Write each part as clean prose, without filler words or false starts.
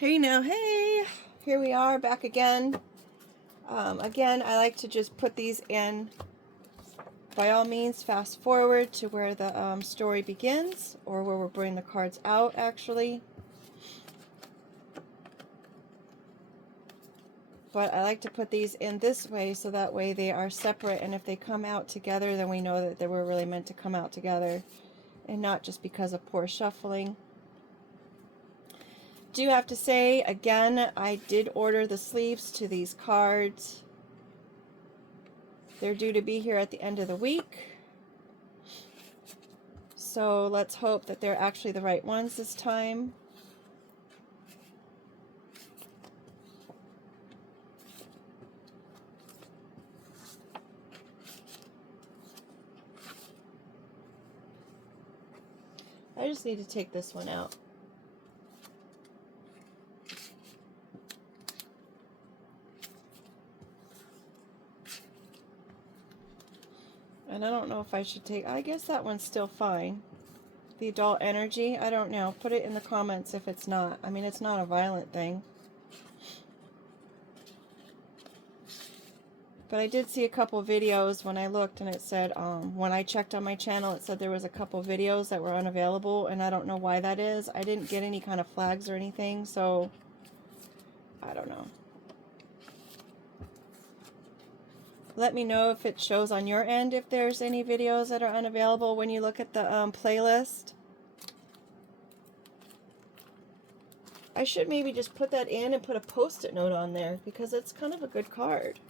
Hey now, hey! Here we are back again. Again, I like to just put these in. By all means, fast forward to where the story begins, or where we're bringing the cards out, actually. But I like to put these in this way, so that way they are separate, and if they come out together, then we know that they were really meant to come out together, and not just because of poor shuffling. Do have to say, again, I did order the sleeves to these cards. They're due to be here at the end of the week. So let's hope that they're actually the right ones this time. I just need to take this one out. And I don't know if I should take, I guess that one's still fine. The adult energy, I don't know. Put it in the comments if it's not. I mean, it's not a violent thing. But I did see a couple videos when I looked, and it said, when I checked on my channel, it said there was a couple videos that were unavailable, and I don't know why that is. I didn't get any kind of flags or anything, so I don't know. Let me know if it shows on your end if there's any videos that are unavailable when you look at the playlist. I should maybe just put that in and put a post-it note on there, because it's kind of a good card.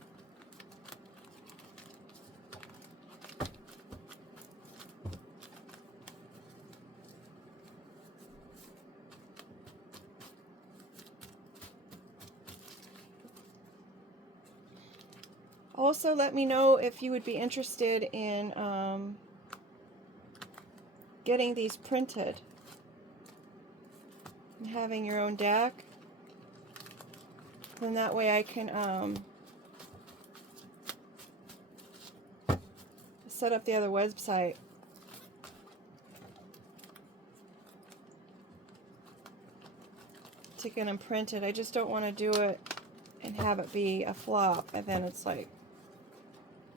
Also, let me know if you would be interested in getting these printed and having your own deck. Then that way I can set up the other website. To get them printed. I just don't want to do it and have it be a flop, and then it's like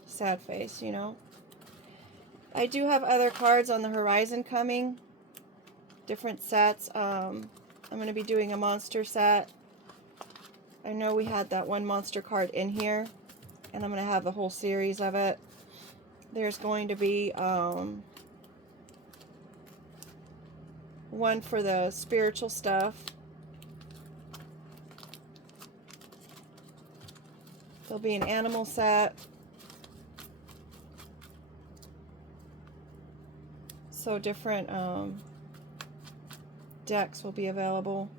sad face, you know. I do have other cards on the horizon coming, different sets. I'm going to be doing a monster set. I know we had that one monster card in here, and I'm going to have the whole series of it. There's going to be one for the spiritual stuff. There'll be an animal set. So different decks will be available.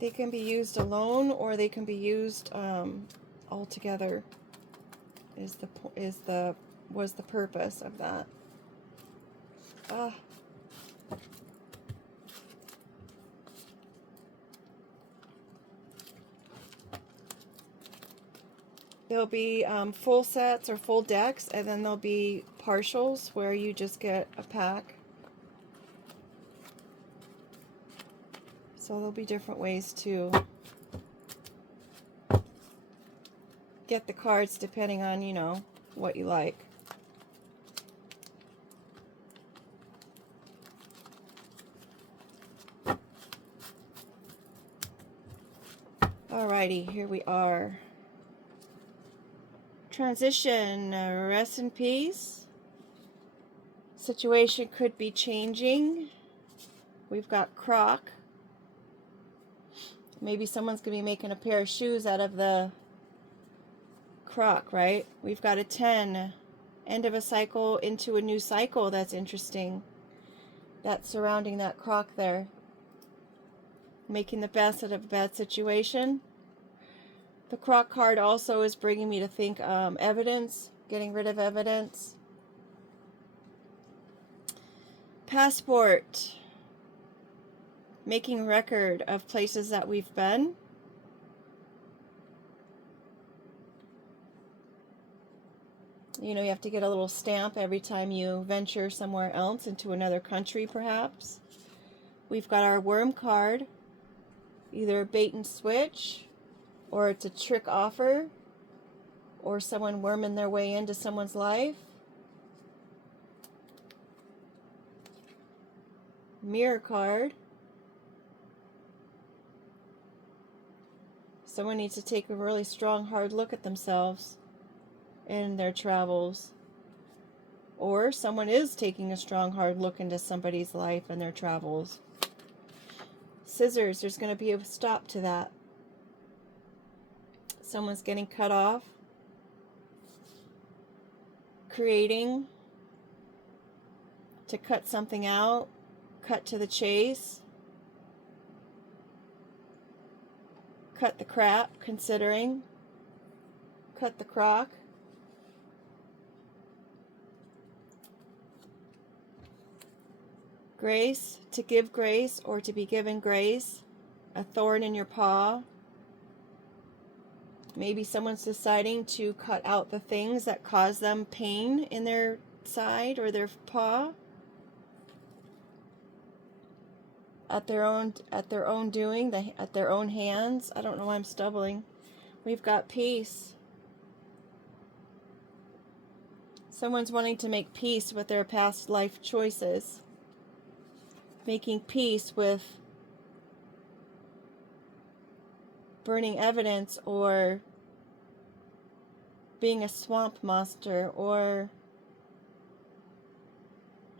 They can be used alone, or they can be used all together. Was the purpose of that. There'll be full sets or full decks, and then there'll be partials where you just get a pack. So there'll be different ways to get the cards depending on, you know, what you like. Alrighty, here we are. Transition, rest in peace. Situation could be changing. We've got Croc. Maybe someone's going to be making a pair of shoes out of the Croc, right? We've got a 10. End of a cycle into a new cycle. That's interesting. That's surrounding that Croc there. Making the best out of a bad situation. The Croc card also is bringing me to think evidence. Getting rid of evidence. Passport. Making record of places that we've been. You know, you have to get a little stamp every time you venture somewhere else, into another country perhaps. We've got our worm card, either a bait and switch, or it's a trick offer, or someone worming their way into someone's life. Mirror card. Someone needs to take a really strong, hard look at themselves in their travels. Or someone is taking a strong, hard look into somebody's life and their travels. Scissors, there's going to be a stop to that. Someone's getting cut off. Creating to cut something out. Cut to the chase. Cut the crap, considering. Cut the crock. Grace, to give grace or to be given grace. A thorn in your paw. Maybe someone's deciding to cut out the things that cause them pain in their side or their paw. At their own doing, at their own hands. I don't know why I'm stumbling. We've got peace. Someone's wanting to make peace with their past life choices. Making peace with burning evidence, or being a swamp monster, or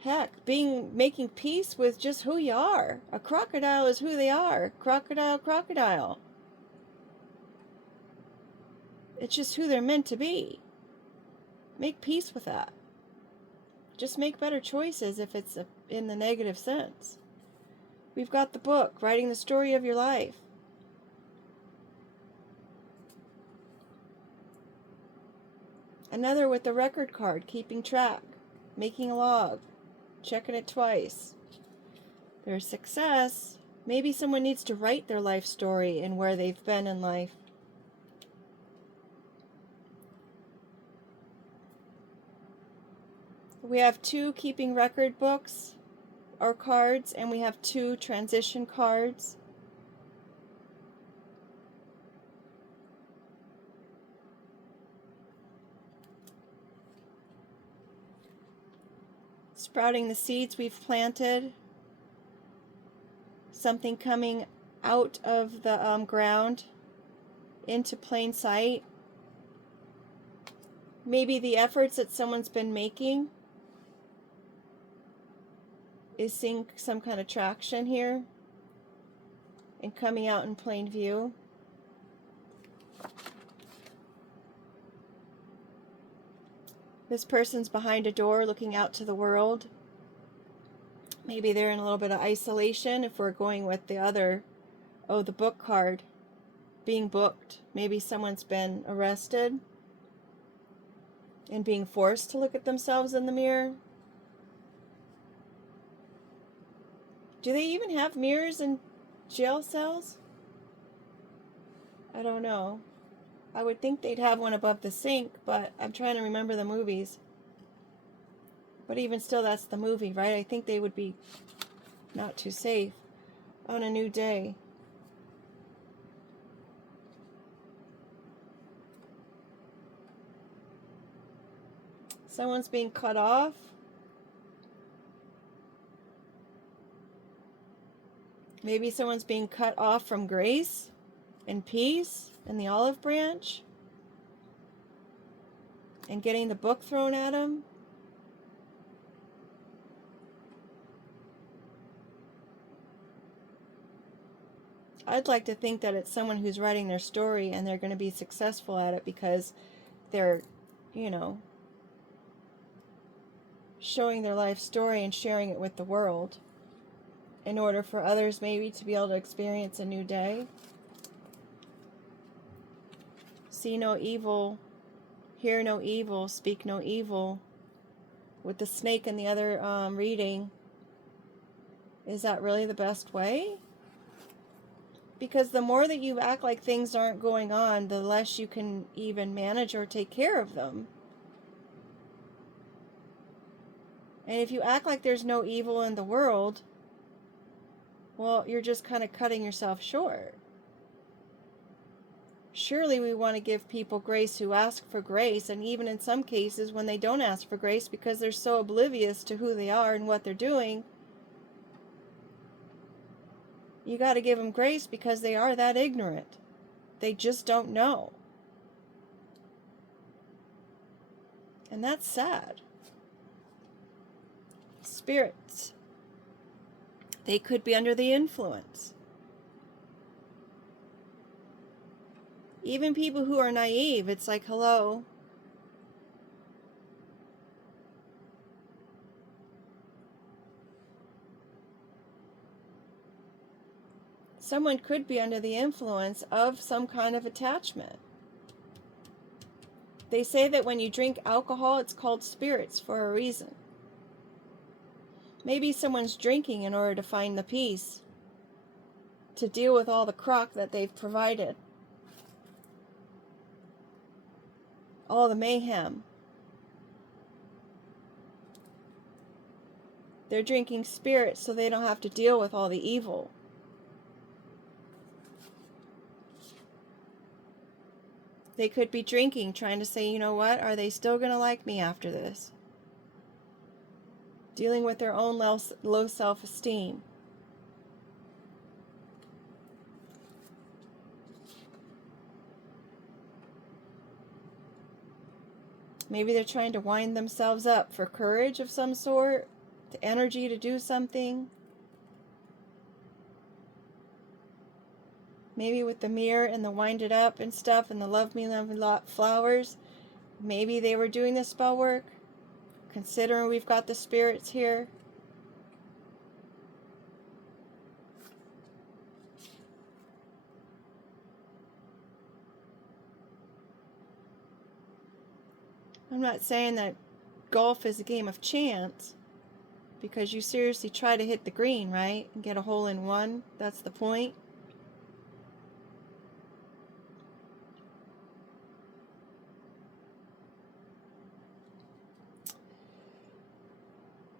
heck, making peace with just who you are. A crocodile is who they are. Crocodile, crocodile. It's just who they're meant to be. Make peace with that. Just make better choices if it's in the negative sense. We've got the book, Writing the Story of Your Life. Another with the record card, keeping track, making a log, checking it twice. There's success. Maybe someone needs to write their life story and where they've been in life. We have 2 keeping record books or cards, and we have 2 transition cards. Sprouting the seeds we've planted. Something coming out of the ground into plain sight. Maybe the efforts that someone's been making is seeing some kind of traction here and coming out in plain view. This person's behind a door looking out to the world. Maybe they're in a little bit of isolation if we're going with the other, the book card, being booked. Maybe someone's been arrested and being forced to look at themselves in the mirror. Do they even have mirrors in jail cells? I don't know. I would think they'd have one above the sink, but I'm trying to remember the movies. But even still, that's the movie, right? I think they would be not too safe on a new day. Someone's being cut off. Maybe someone's being cut off from grace and peace and the olive branch and getting the book thrown at them. I'd like to think that it's someone who's writing their story and they're going to be successful at it because they're, showing their life story and sharing it with the world in order for others maybe to be able to experience a new day. See no evil, hear no evil, speak no evil. With the snake in the other reading, is that really the best way? Because the more that you act like things aren't going on, the less you can even manage or take care of them. And if you act like there's no evil in the world, well, you're just kind of cutting yourself short. Surely we want to give people grace who ask for grace, and even in some cases when they don't ask for grace because they're so oblivious to who they are and what they're doing, you got to give them grace because they are that ignorant. They just don't know. And that's sad. Spirits, they could be under the influence. Even people who are naive, it's like, hello. Someone could be under the influence of some kind of attachment. They say that when you drink alcohol, it's called spirits for a reason. Maybe someone's drinking in order to find the peace, to deal with all the crock that they've provided, all the mayhem. They're drinking spirits so they don't have to deal with all the evil. They could be drinking, trying to say, you know what, are they still going to like me after this? Dealing with their own low self-esteem. Maybe they're trying to wind themselves up for courage of some sort, the energy to do something. Maybe with the mirror and the wind it up and stuff and the love me lot flowers, maybe they were doing the spell work, considering we've got the spirits here. I'm not saying that golf is a game of chance, because you seriously try to hit the green, right? And get a hole in one. That's the point.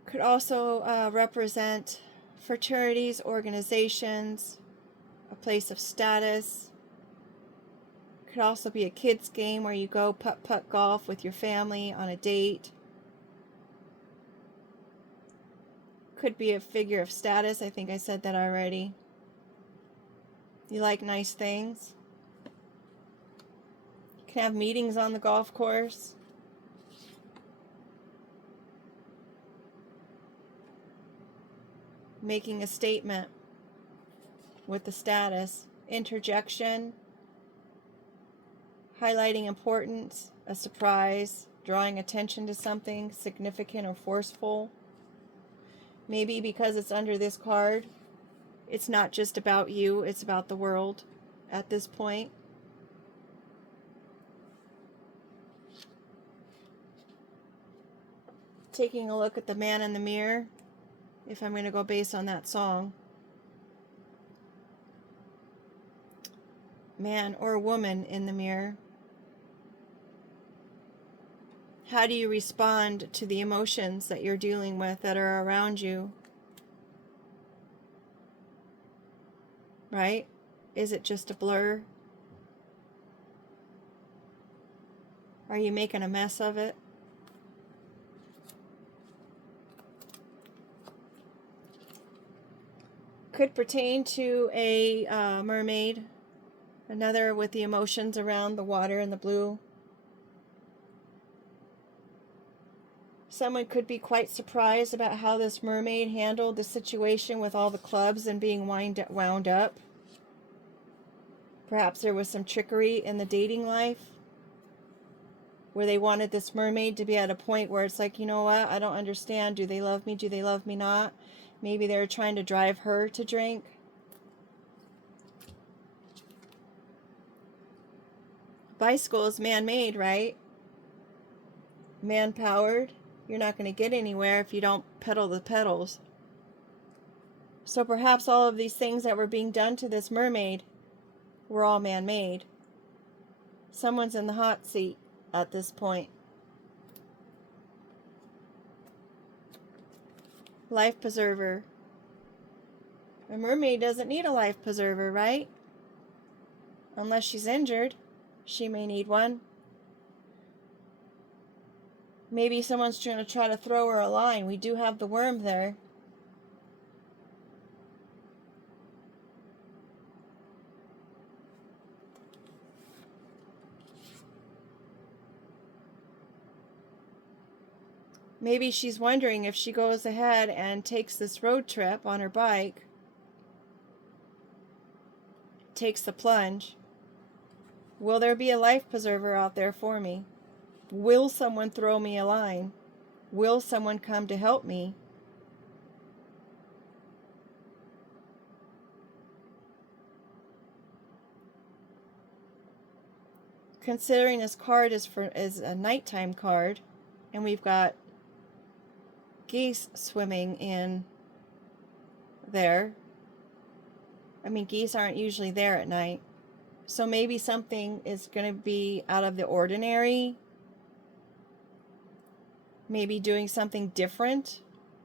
Could also represent fraternities, organizations, a place of status. Could also be a kid's game where you go putt-putt golf with your family on a date. Could be a figure of status. I think I said that already. You like nice things. You can have meetings on the golf course. Making a statement with the status. Interjection. Highlighting importance. A surprise. Drawing attention to something significant or forceful. Maybe because it's under this card, it's not just about you, it's about the world at this point. Taking a look at the man in the mirror, if I'm going to go based on that song. Man or woman in the mirror. How do you respond to the emotions that you're dealing with that are around you? Right? Is it just a blur? Are you making a mess of it? Could pertain to a mermaid. Another with the emotions around the water and the blue. Someone could be quite surprised about how this mermaid handled the situation with all the clubs and being wound up. Perhaps there was some trickery in the dating life where they wanted this mermaid to be at a point where it's like, you know what, I don't understand. Do they love me? Do they love me not? Maybe they were trying to drive her to drink. Bicycle is man-made, right? Man-powered. You're not going to get anywhere if you don't pedal the pedals. So perhaps all of these things that were being done to this mermaid were all man-made. Someone's in the hot seat at this point. Life preserver. A mermaid doesn't need a life preserver, right? Unless she's injured. She may need one. Maybe someone's trying to throw her a line. We do have the worm there. Maybe she's wondering if she goes ahead and takes this road trip on her bike, takes the plunge, will there be a life preserver out there for me? Will someone throw me a line? Will someone come to help me? Considering this card is a nighttime card, and we've got geese swimming in there. I mean, geese aren't usually there at night. So maybe something is going to be out of the ordinary. Maybe doing something different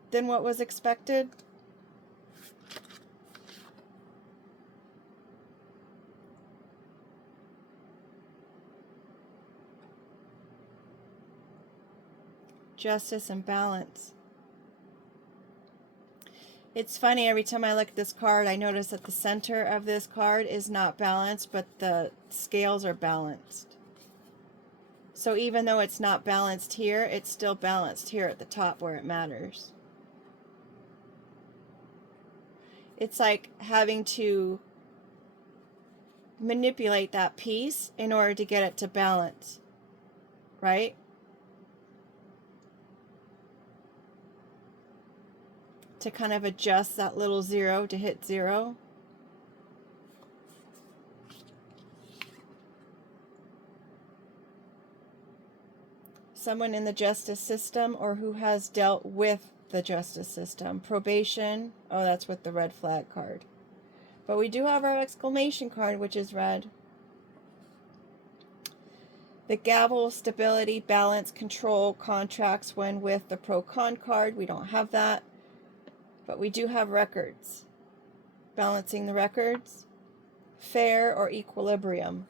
than what was expected. Justice and balance. It's funny, every time I look at this card, I notice that the center of this card is not balanced, but the scales are balanced. So even though it's not balanced here, it's still balanced here at the top where it matters. It's like having to manipulate that piece in order to get it to balance, right? To kind of adjust that little zero to hit zero. Someone in the justice system or who has dealt with the justice system. Probation. Oh, that's with the red flag card. But we do have our exclamation card, which is red. The gavel, stability, balance, control, contracts when with the pro-con card. We don't have that. But we do have records. Balancing the records. Fair or equilibrium.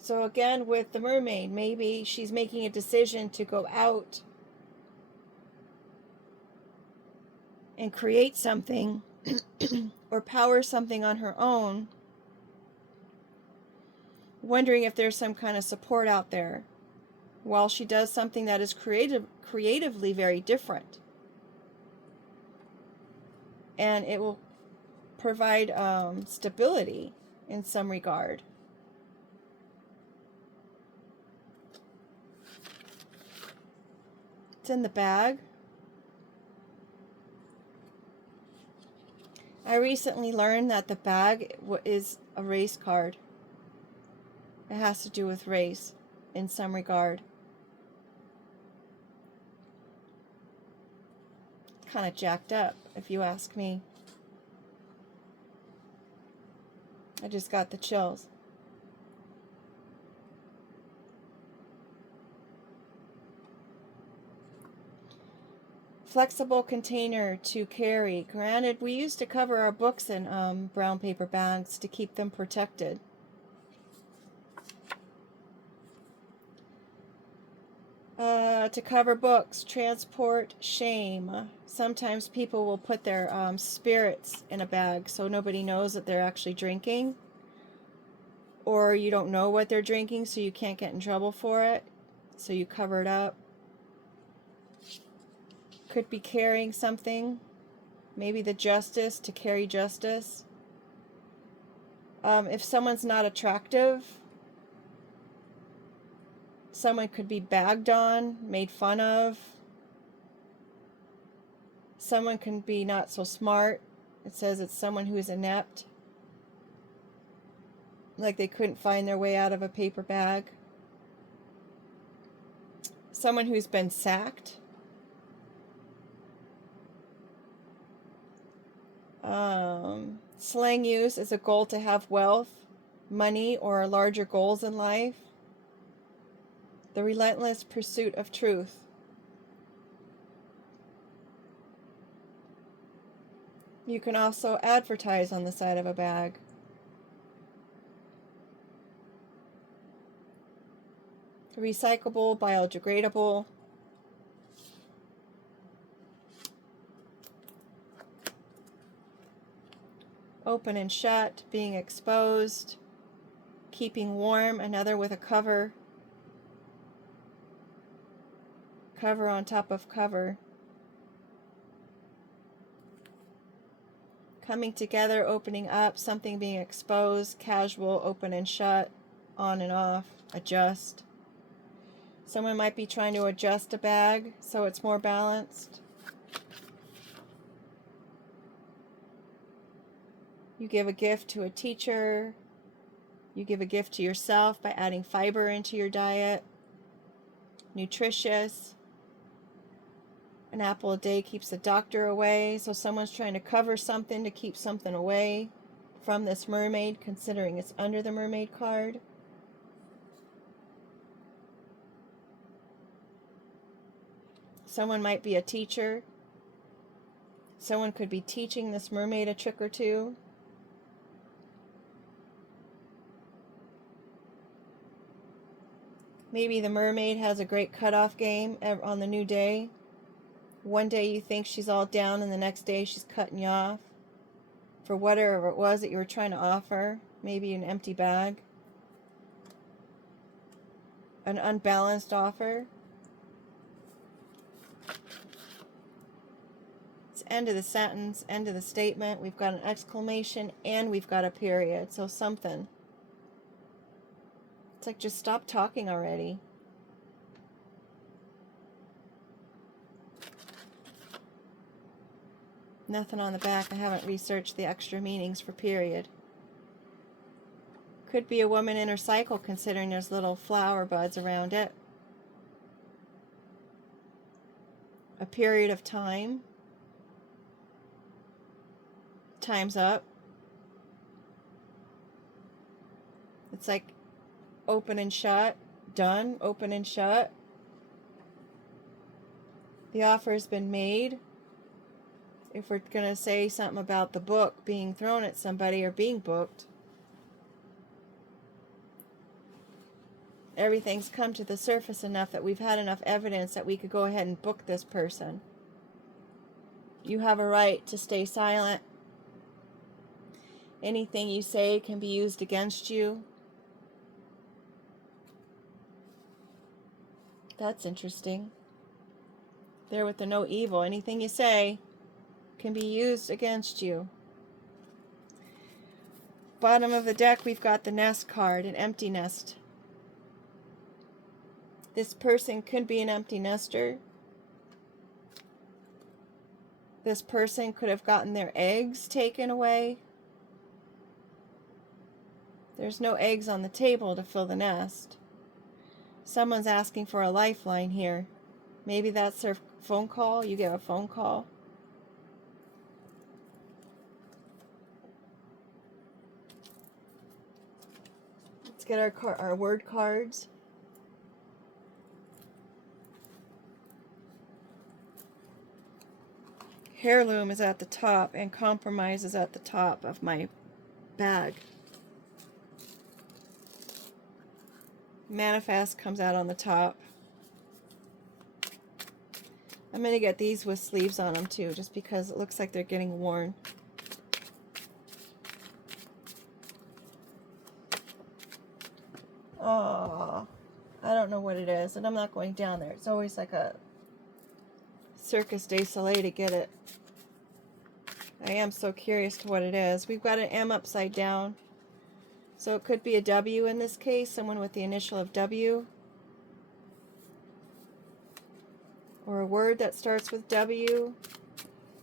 So again, with the mermaid, maybe she's making a decision to go out and create something or power something on her own, wondering if there's some kind of support out there while she does something that is creatively very different. And it will provide stability in some regard. It's in the bag. I recently learned that the bag is a race card. It has to do with race in some regard. Kind of jacked up, if you ask me. I just got the chills. Flexible container to carry. Granted, we used to cover our books in brown paper bags to keep them protected. To cover books, transport, shame. Sometimes people will put their spirits in a bag so nobody knows that they're actually drinking. Or you don't know what they're drinking, so you can't get in trouble for it. So you cover it up. Could be carrying something. Maybe the justice, to carry justice. If someone's not attractive, someone could be bagged on, made fun of. Someone can be not so smart. It says it's someone who is inept. Like they couldn't find their way out of a paper bag. Someone who's been sacked. Slang use is a goal to have wealth, money, or larger goals in life. The relentless pursuit of truth. You can also advertise on the side of a bag. Recyclable, biodegradable. Open and shut, being exposed. Keeping warm, another with a cover. Cover on top of cover. Coming together, opening up, something being exposed, casual, open and shut, on and off, adjust. Someone might be trying to adjust a bag so it's more balanced. You give a gift to a teacher. You give a gift to yourself by adding fiber into your diet. Nutritious. An apple a day keeps the doctor away. So someone's trying to cover something to keep something away from this mermaid, considering it's under the mermaid card. Someone might be a teacher. Someone could be teaching this mermaid a trick or two. Maybe the mermaid has a great cutoff game on the new day. One day you think she's all down and the next day she's cutting you off for whatever it was that you were trying to offer. Maybe an empty bag. An unbalanced offer. It's end of the sentence, end of the statement. We've got an exclamation and we've got a period. So something. It's like, just stop talking already. Nothing on the back. I haven't researched the extra meanings for period. Could be a woman in her cycle, considering there's little flower buds around it. A period of time. Time's up. It's like open and shut. Done. Open and shut. The offer has been made. If we're going to say something about the book being thrown at somebody or being booked, everything's come to the surface enough that we've had enough evidence that we could go ahead and book this person. You have a right to stay silent. Anything you say can be used against you. That's interesting. There with the no evil. Anything you say can be used against you. Bottom of the deck, we've got the nest card, an empty nest. This person could be an empty nester. This person could have gotten their eggs taken away. There's no eggs on the table to fill the nest. Someone's asking for a lifeline here. Maybe that's their phone call. You get a phone call. Let's get our word cards. Heirloom is at the top and compromise is at the top of my bag. Manifest comes out on the top. I'm going to get these with sleeves on them too, just because it looks like they're getting worn. Oh, I don't know what it is, and I'm not going down there. It's always like a Circus du Soleil to get it. I am so curious to what it is. We've got an M upside down. So it could be a W in this case, someone with the initial of W. Or a word that starts with W.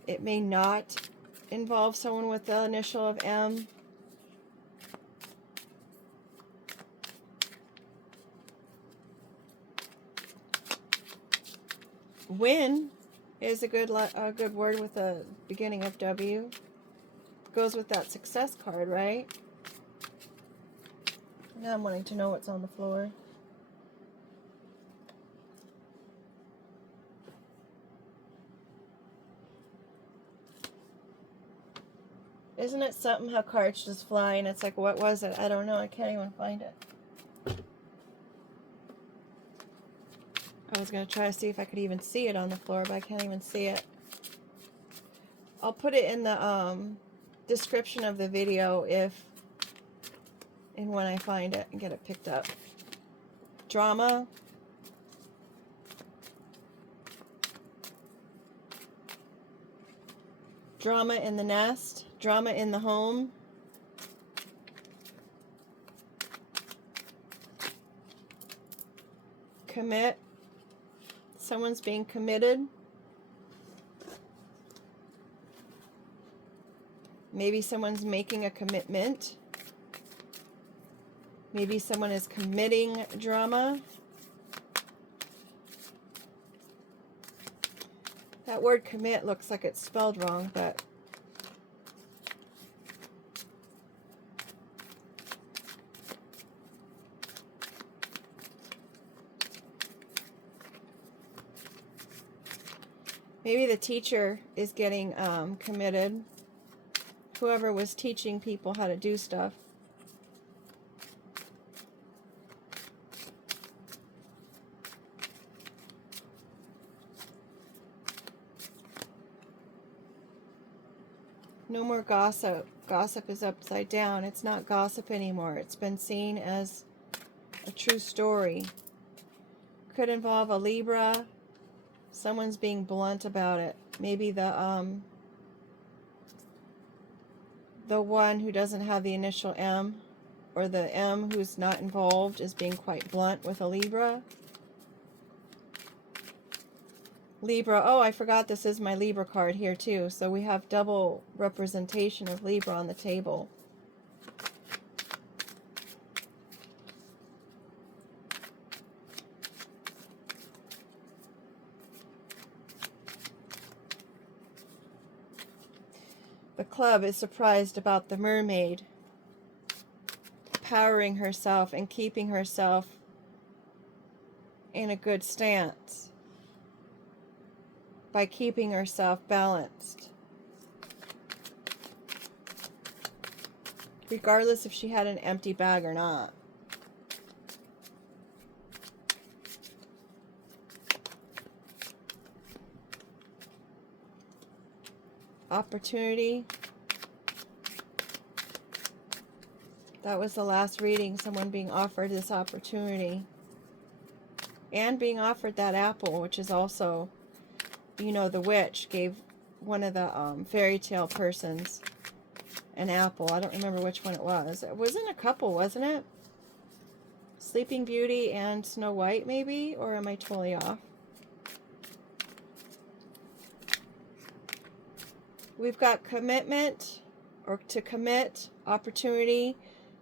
It may not involve someone with the initial of M. Win is a good word with a beginning of W. Goes with that success card, right? Now I'm wanting to know what's on the floor. Isn't it something how cards just fly and it's like, what was it? I don't know. I can't even find it. I was going to try to see if I could even see it on the floor, but I can't even see it. I'll put it in the description of the video if and when I find it and get it picked up. Drama. Drama in the nest. Drama in the home. Commit. Someone's being committed. Maybe someone's making a commitment. Maybe someone is committing drama. That word commit looks like it's spelled wrong, but maybe the teacher is getting committed. Whoever was teaching people how to do stuff. No more gossip. Gossip is upside down. It's not gossip anymore. It's been seen as a true story. Could involve a Libra. Someone's being blunt about it. Maybe the one who doesn't have the initial M, or the M who's not involved, is being quite blunt with a Libra. Libra, oh, I forgot this is my Libra card here too. So we have double representation of Libra on the table. The club is surprised about the mermaid powering herself and keeping herself in a good stance by keeping herself balanced. Regardless if she had an empty bag or not. Opportunity. That was the last reading. Someone being offered this opportunity. And being offered that apple, which is also, you know, the witch gave one of the fairy tale persons an apple. I don't remember which one it was. It was in a couple, wasn't it? Sleeping Beauty and Snow White, maybe? Or am I totally off? We've got commitment, or to commit, opportunity.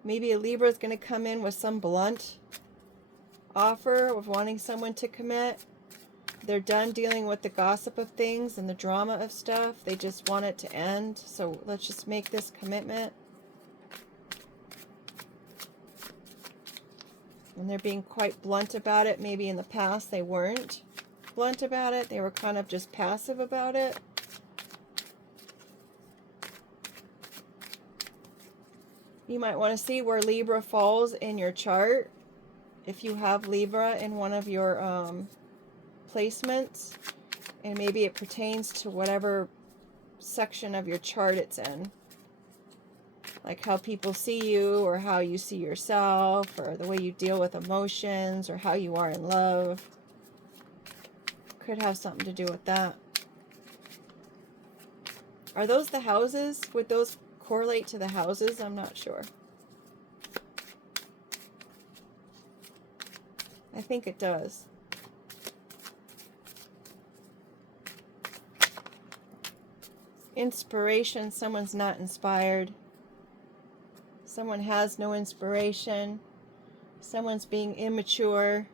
Maybe a Libra is going to come in with some blunt offer of wanting someone to commit. They're done dealing with the gossip of things and the drama of stuff. They just want it to end. So let's just make this commitment. And they're being quite blunt about it. Maybe in the past they weren't blunt about it. They were kind of just passive about it. You might want to see where Libra falls in your chart. If you have Libra in one of your placements, and maybe it pertains to whatever section of your chart it's in. Like how people see you, or how you see yourself, or the way you deal with emotions, or how you are in love. Could have something to do with that. Are those the houses? Would those correlate to the houses? I'm not sure. I think it does. Inspiration. Someone's not inspired. Someone has no inspiration. Someone's being immature.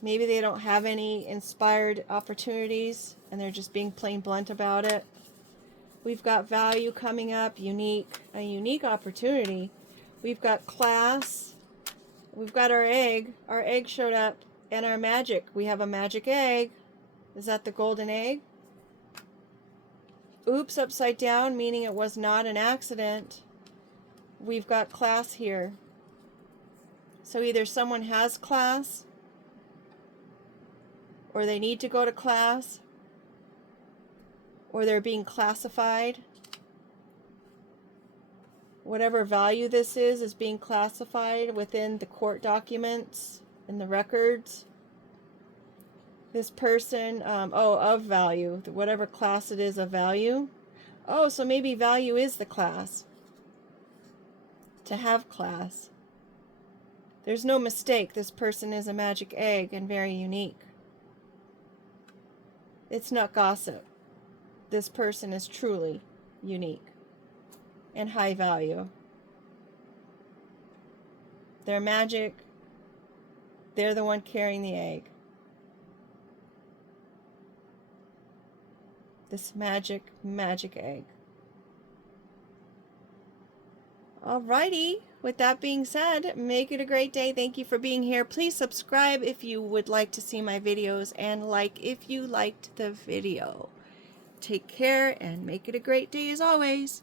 Maybe they don't have any inspired opportunities and they're just being plain blunt about it. We've got value coming up, a unique opportunity. We've got class. We've got our egg. Our egg showed up And our magic. We have a magic egg. Is that the golden egg? Oops, upside down, meaning it was not an accident. We've got class here. So either someone has class, or they need to go to class, or they're being classified. Whatever value this is being classified within the court documents and the records. This person, of value, whatever class it is of value. Oh, so maybe value is the class. To have class. There's no mistake, this person is a magic egg and very unique. It's not gossip. This person is truly unique and high value. They're magic. They're the one carrying the egg. This magic egg. Alrighty. With that being said, make it a great day. Thank you for being here. Please subscribe if you would like to see my videos, and like if you liked the video. Take care and make it a great day as always.